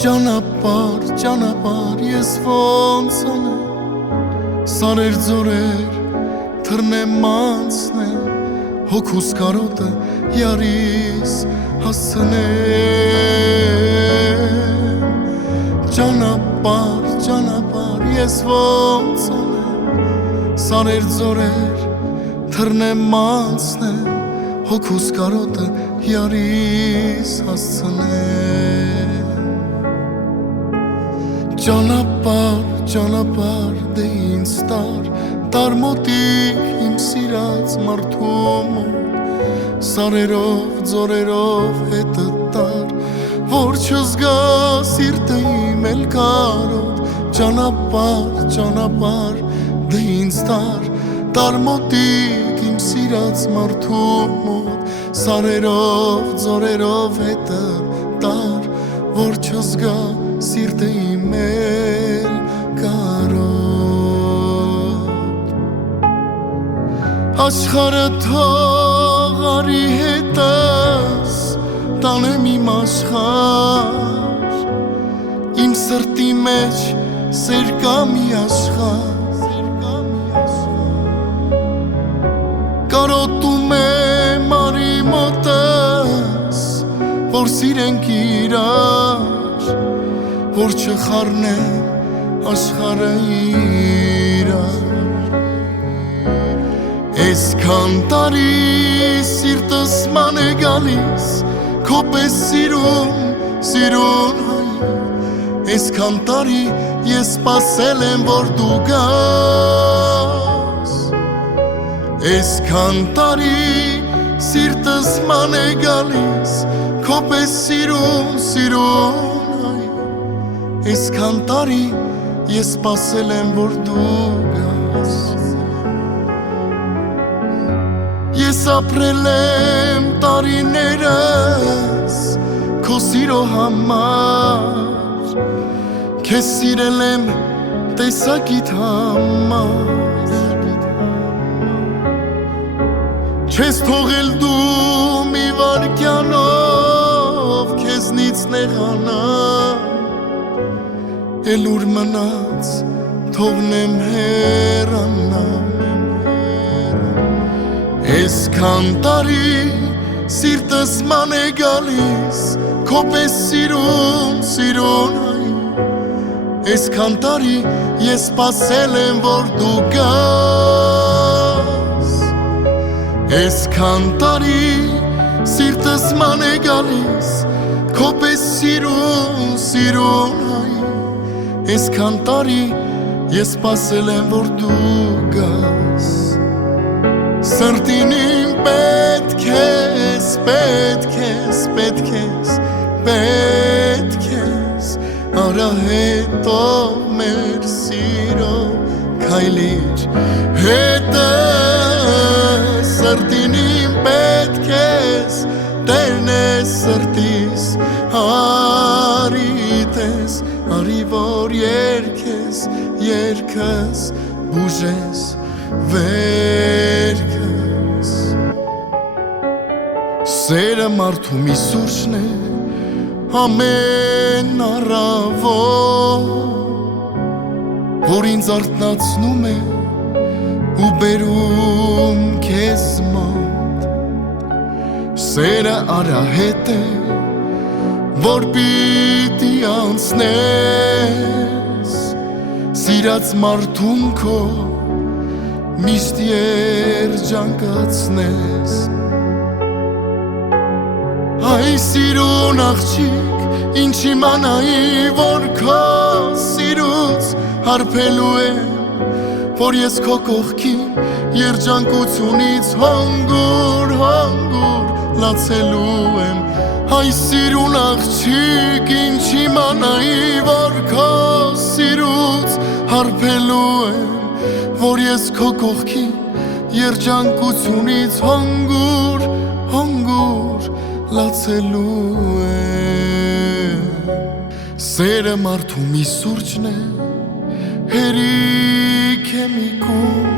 Ճանապարհ ես ոնց անեմ Սարեր ձորեր թռնեմ անցնեմ Հոգուս կարոտը յարիս հասցնեմ Ճանապարհ ես ոնց անեմ Սարեր ձորեր թռնեմ անցնեմ Հոգուս կարոտը յարիս հասցնեմ Ճանապարհ դե ինձ տար մոտիկ իմ սիրած մարդու մոտ Սարերով, ձորերով հետը տար Որ չզգա սիրտը իմ էլ կարոտ Ճանապարհ դե ինձ տար մոտիկ իմ սիրած մարդու մոտ Սարերով, ձորերով հետը տար Որ չզգա սիրտը իմ էլ կարոտ Աշխարհը թող արի հետս տանեմ իմ աշխարհ Իմ սրտի մեջ սեր կա մի աշխարհ Կարոտում եմ արի մոտս որ սիրենք իրար Որ չխառնեմ աշխարհը իրար Այսքան տարի սիրտս ման է գալիս Քո պես սիրուն հայ Այսքան տարի ես սպասել եմ որ դու գաս Այսքան տարի սիրտս ման է գալիս Քո պես սիրուն Այսքան տարի ես սպասել եմ որ դու գաս Ես ապրել եմ տարիներս քո սիրո համար Քեզ սիրել եմ տեսակիդ համար Չես թողել դու մի վարքյանով քեզնից նեղանալ Էլ ուր մնաց թողնեմ հեռանալ Այսքան տարի սիրտս ման է գալիս Քո պես սիրուն հայ Այսքան տարի ես սպասել եմ որ դու գաս Այսքան տարի սիրտս ման է գալիս Քո պես սիրուն հայ Այսքան տարի ես սպասել եմ որ դու գաս Սրտին իմ պետք ես Արա հետով մեր սիրո քայլիր հետը Սրտին իմ պետք ես Տերն ես սրտիս հարիտես Արի որ երկս բուժես վերքս Սերը մարդու մի սուրճն է ամեն առավոտ Որ ինձ արթնացնում է ու բերում քեզ մոտ Սերը արահետ է որ պիտի անցնես Սիրած մարդուն քո միշտ երջանկացնես Այ սիրուն աղջիկ ինչ իմանայի որ քո սիրուց հարբելու եմ Որ ես քո կողքին երջանկությունից հանգուր լացելու եմ Այ սիրուն աղջիկ ինչ իմանայի որ քո սիրուց հարբելու եմ Որ ես քո կողքին երջանկությունից հանգուր լացելու եմ Սերը մարդու մի սուրճն է հերիք է մի կում